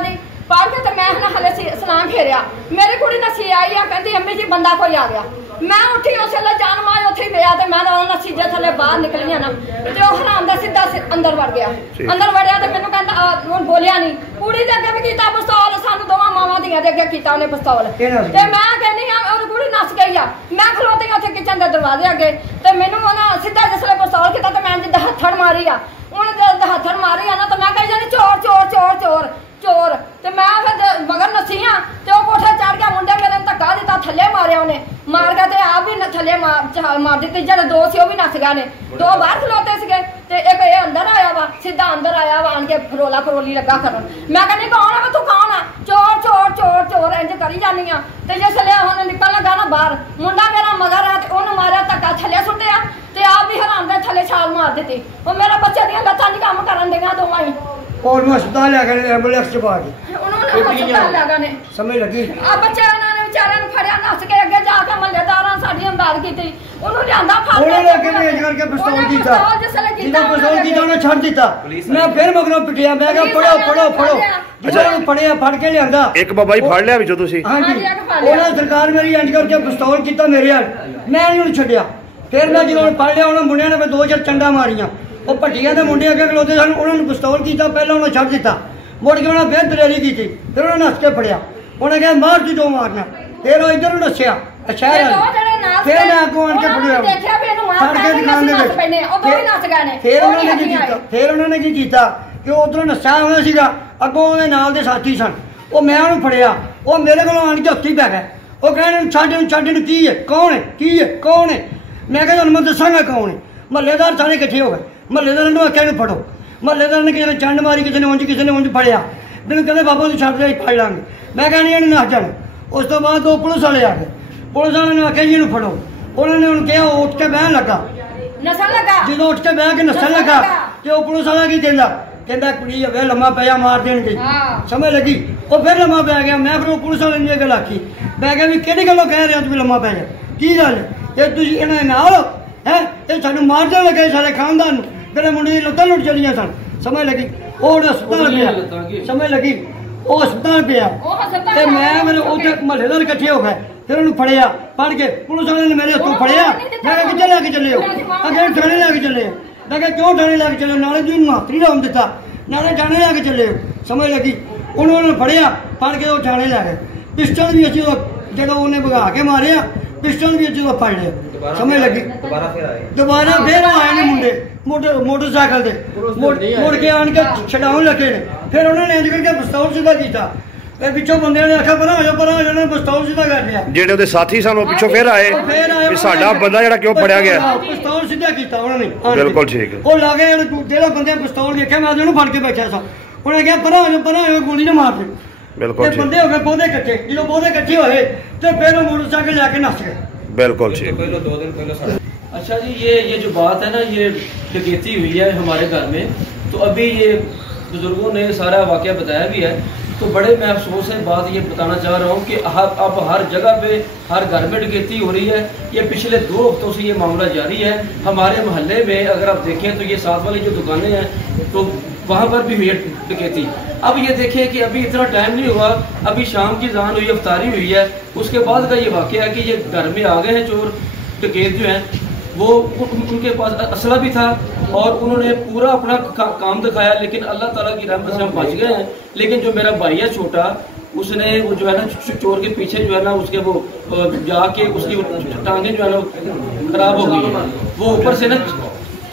जी पढ़ के तो मैं हले सलाम फेरिया मेरी कुड़ी नसी आई आ कहती अम्मी जी बंदा कोई आ गया मैं उठी उस वेले जान मां उठी गया तो मैं नसी जे थले बाहर निकली ना तो हराम दा सीधा अंदर वड़ गया अंदर वड़िया तो मैनू कहंदा हुण बोलिया नहीं कुड़ी दे अगे भी कीता पिस्तौल सानू दोवां मावां दियां दे अगे कीता उन्हें पिस्तौल ते मैं कहनी और कुड़ी नस गई आ मैं खलोती उत्थे किचन दे दरवाजे अगे ते मैनू उन्हां सीधा जिसले पिस्तौल कीता तो मैं जिद्दां हत्थड़ मारी आ हुण जद हत्थड़ मारी आ ना तो मैं कही जानी चोर चोर चोर चोर चोर ते मैं फिर मगर नसी हाँ तो कोठे चढ़ गया मुंडे मेरे ने धक्का दिता थले मारिया उन्हें मार गया ते आप भी थले मार दी जेडे दो सी भी नस गए ने दो बाहर खलोते सीगे ते एक ये अंदर आया वा सीधा अंदर आया वा आन के फरोला फरोली लगा करन मैं कहनी कौन है तू कौन है चोर चोर चोर चोर इंज करी जानी आ ते जिसले हुण निकल लगा ना बाहर मुंडा मेरा मगर है ते उन्हें मारिया धक्का थले सुट्टिया ते आप भी हराम दे थले छाल मार दी वो मेरा बच्चे दी लत्तां नहीं काम करन दियां दोवां ही और मैं अस्पताल आ गए एम्बुलेंस च पा के उन्होंने अस्पताल आ गए समझ लगी आ बच्चे उन्होंने बेचारे ने फड़िया नस के अगे जाके महल्लेदारां साडी इमदाद कीती उन्होंने लियांदा फाड़ के उन्होंने के भेज करके पिस्तौल कीता जिन्होंने पिस्तौल कीता उन्होंने छड़ दिता मैं फिर मगरों पिटिया मैं कहा पढ़ो पढ़ो पढ़ो अच्छा पढ़िया फड़ के लियांदा एक बाबा जी फड़ लिया विचों तुसी हां जी उन्होंने सरकार मेरी इंज करके पिस्तौल कीता मेरे हाल मैं नहीं छड्डिया फिर मैं जिन्होंने फड़ लिया उन्होंने मुंडिया ने दो चार चंडा मारियां वो भट्टिया के मुंडे अगे खलोते सन उन्होंने पिस्तौल कीता पहले उन्होंने छड़ दिता मुड़ के उन्हें फिर दलेरी की फिर उन्हें नस के फड़िया उन्हें कहा मार तू जो मारना फिर वो इधर नसिया शहर फिर मैं अगों आन के फड़िया फिर उन्होंने की किया कि उधरों नस्या होना सीगा अगों उहदे नाल दे साथी सन वो मैं उन्हें फड़िया वो मेरे को आन के हत्थी पै गए वो कहने छड्ड की है कौन है की है कौन है मैं कहता मैं दसांगा कौन है महल्लेदार सारे इकट्ठे हो गए महल्लेदार ने आख्या नहीं फड़ो महल्लेदार ने किसी ने चंड मारी किसी ने उंज फड़िया मैंने कहते बाबा तू छड्ड दे फड़ लांगे मैं कहनी नहीं नस जाना उस तो बाद दो पुलिस वाले आ गए पुलिस वाले ने आख्या जी इन्हू फड़ो उन्होंने उन्हें कहा उठ के बहन लगा जो उठ के बह के नसन लगा तो पुलिस वाला की कहता कहता कुड़ी हवे लम्मा पिया मार देंगे समझ लगी वो फिर लम्मा पै गया मैं फिर पुलिस वाले ने गल आखी मैं क्या भी कि गलों कह रहे हो तुम लम्मा पै गया की गल ये तुम इन्हें नाल है ये सानू मारते लगे सारे खानदान मेरे मुंडे की लत्तां लुट चलियां सन समझ लगी वो अस्पताल पिया समझ लगी वो अस्पताल पिया ते मैं मेरे उत्थे महल्लेदार इकट्ठे हो गए फिर उन्होंने फड़िया फड़ के पुलिस वाले ने मेरे हथों फड़िया मैं कितने लैके चले हो अगे थाने लैके चले हो मैं क्या क्यों थाने लैके चले नाले जी मातरी नाम दिता नाले थाने लैके चले हो समझ लगी उन्होंने फड़िया फड़ के वो थाने लै गए पिस्टल भी अच्छी जो उन्हें भगा के मारे पिस्टल भी अच्छी फड़ लिया समझ लगी दोबारा फिर आए ने मुंडे मोटरसाइकिल से मुड़ के आन के छड़ाउन लगे ने फिर उन्होंने इंज करके पिस्तौल सीधा किया पिछों बंदे ने आखिया पर उन्होंने पिस्तौल सीधा कर लिया जेडे उहदे साथी सन वो पिछों फिर आए कि साडा बंदा जेड़ा क्यों फड़िया गया पिस्तौल सीधा किया उन्होंने बिल्कुल ठीक है वो लागे जेड़ा बंदे पिस्तौल देखा मैं उन्होंने फड़ के बैठा सा उन्हें कहा पर गोली ना मार दे बिल्कुल बंदे हो गए पौधे कट्ठे जो पौधे कट्ठे होए तो फिर मोटरसाइकिल जाके नस गए बिल्कुल ठीक। अच्छा जी ये जो बात है ना ये डकैती हुई है हमारे घर में तो अभी ये बुजुर्गों ने सारा वाकया बताया भी है तो बड़े मैं अफसोस है बात ये बताना चाह रहा हूँ कि अब हर जगह पे हर घर में डकैती हो रही है। ये पिछले 2 हफ्तों से ये मामला जारी है। हमारे मोहल्ले में अगर आप देखें तो ये साथ वाली जो दुकानें हैं तो वहाँ पर भी हुई है डकैती। अब ये देखिए कि अभी इतना टाइम नहीं हुआ, अभी शाम की जान हुई, अफ्तारी हुई है, उसके बाद का ये वाकया है कि ये घर में आ गए हैं चोर डकैत जो हैं वो उनके पास असला भी था और उन्होंने पूरा अपना काम दिखाया लेकिन अल्लाह ताला की रहमत से हम बच गए हैं। लेकिन जो मेरा भाई है छोटा उसने वो जो है ना चोर के पीछे जो है ना उसके वो जाके उसकी टांगे जो है ना खराब हो गई है, वो ऊपर से ना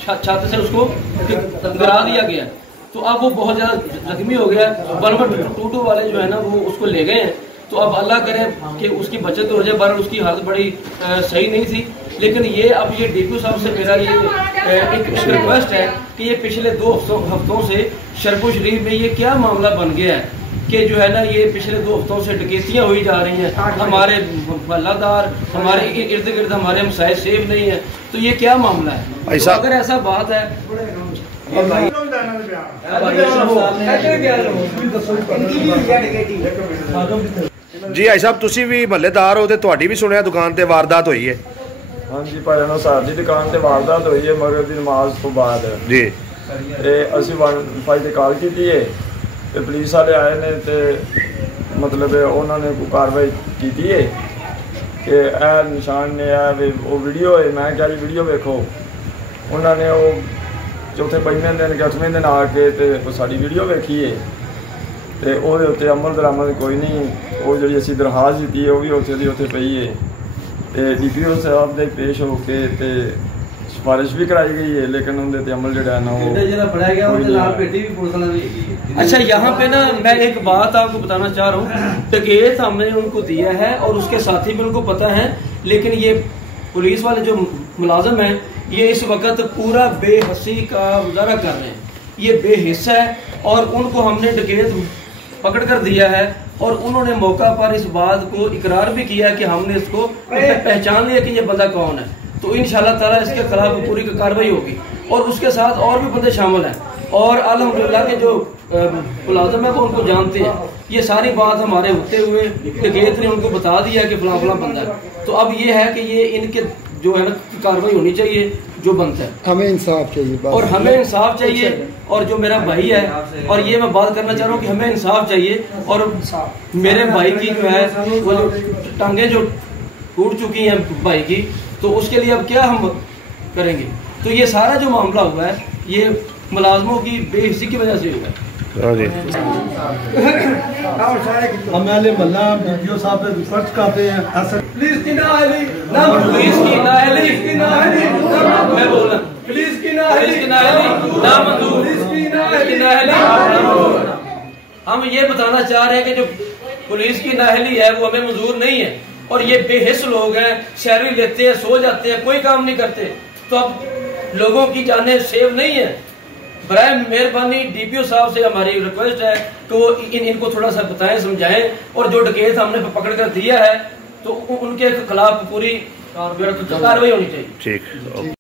छत से उसको गिरा दिया गया तो अब वो बहुत ज़्यादा जख्मी हो गया। बरबर टूटू वाले जो है ना वो उसको ले गए हैं तो अब अल्लाह करे कि उसकी बचत हो जाए। बरबर उसकी हालत बड़ी सही नहीं थी लेकिन ये अब ये डीपीओ साहब से मेरा ये एक रिक्वेस्ट है कि ये पिछले 2 हफ्तों से शरको शरीफ में ये क्या मामला बन गया है कि जो है ना ये पिछले 2 हफ्तों से डकैतियाँ हुई जा रही हैं। हमारे मोहल्लादार हमारे इर्द गिर्द हमारे हमसाए सेफ नहीं है तो ये क्या मामला है? तो अगर ऐसा बात है जी भाई साहब तुसी भी महल्लेदार हो ते तुहाडी भी सुनिया दुकान ते वारदात हुई है? हाँ जी भाई साडी दुकान ते वारदात हुई है मगर दी नमाज तो बाद जी ते असी 115 ते कॉल की है ਤੇ ਪੁਲਿਸ ਵਾਲੇ ਆਏ ਨੇ ਤੇ ਮਤਲਬ ਉਹਨਾਂ ਨੇ ਕੋਈ ਕਾਰਵਾਈ ਕੀਤੀ ਹੈ ਕਿ ਇਹ ਨਿਸ਼ਾਨ ਨੇ ਉਹ ਵੀਡੀਓ ਹੈ। ਮੈਂ ਕਿਹਾ ਜੀ ਵੀਡੀਓ ਵੇਖੋ। ਉਹਨਾਂ ਨੇ ਉਹ ਚੌਥੇ ਪੰਜਵੇਂ ਦਿਨ ਕਿ 8ਵੇਂ ਦਿਨ ਆ ਕੇ ਤੇ ਸਾਡੀ ਵੀਡੀਓ ਵੇਖੀ ਹੈ ਤੇ ਉਹਦੇ ਉੱਤੇ ਅਮਲ ਦਰਾਮਦ ਕੋਈ ਨਹੀਂ। ਉਹ ਜਿਹੜੀ ਅਸੀਂ ਦਰਖਾਸਤ ਦਿੱਤੀ ਹੈ ਉਹ ਵੀ ਉੱਥੇ ਦੀ ਉੱਥੇ ਪਈ ਹੈ ਤੇ DPO ਸਾਹਿਬ ਦੇ ਪੇਸ਼ ਹੋ ਕੇ ਤੇ सिफारिश भी कराई गई है, लेकिन उनके ते अमल जड़ा ना अच्छा, यहाँ पे ना मैं एक बात आपको बताना चाह रहा हूँ। टिकट हमने उनको दिया है और उसके साथी भी उनको पता है, लेकिन ये पुलिस वाले जो मुलाजिम हैं ये इस वक्त पूरा बेहसी का मुजाहरा कर रहे हैं। ये बेहिस है और उनको हमने टिकट पकड़ कर दिया है और उन्होंने मौका पर इस बात को इकरार भी किया कि हमने इसको पहचान लिया कि ये बंदा कौन है। तो इंशाल्लाह ताला इसके खिलाफ पूरी कार्रवाई होगी और उसके साथ और भी बंदे शामिल हैं और अल्हम्दुलिल्लाह के जो मुलाजिम है वो उनको जानते हैं। ये सारी बात हमारे होते हुए टिकट ने उनको बता दिया कि फलां फलां बंदा है। तो अब ये है कि ये इनके जो है ना कार्रवाई होनी चाहिए जो बनता है। हमें इंसाफ चाहिए और हमें इंसाफ चाहिए। और जो मेरा भाई है और ये मैं बात करना चाह रहा हूँ कि हमें इंसाफ चाहिए और मेरे भाई की जो है वो टांगे जो टूट चुकी हैं भाई की, तो उसके लिए अब क्या हम करेंगे। तो ये सारा जो मामला हुआ है ये मुलाजमों की बेहिसी की वजह से हुआ है। हमारे मल्ला DPO साहब पे रिसर्च करते हैं। पुलिस की नाअहली ना, पुलिस की नाअहली मैं बोल रहा, पुलिस की नाअहली ना मंजूर, पुलिस की नाअहली। हम ये बताना चाह रहे हैं कि जो पुलिस की नाअहली है वो हमें मंजूर नहीं है और ये बेहिस लोग हैं, सैलरी लेते हैं, सो जाते हैं, कोई काम नहीं करते। तो अब लोगों की जानें सेव नहीं है। बराए मेहरबानी DPO साहब से हमारी रिक्वेस्ट है कि वो इनको थोड़ा सा बताएं, समझाएं और जो डकैत हमने पकड़ कर दिया है तो उनके खिलाफ पूरी कार्रवाई होनी चाहिए। ठीक।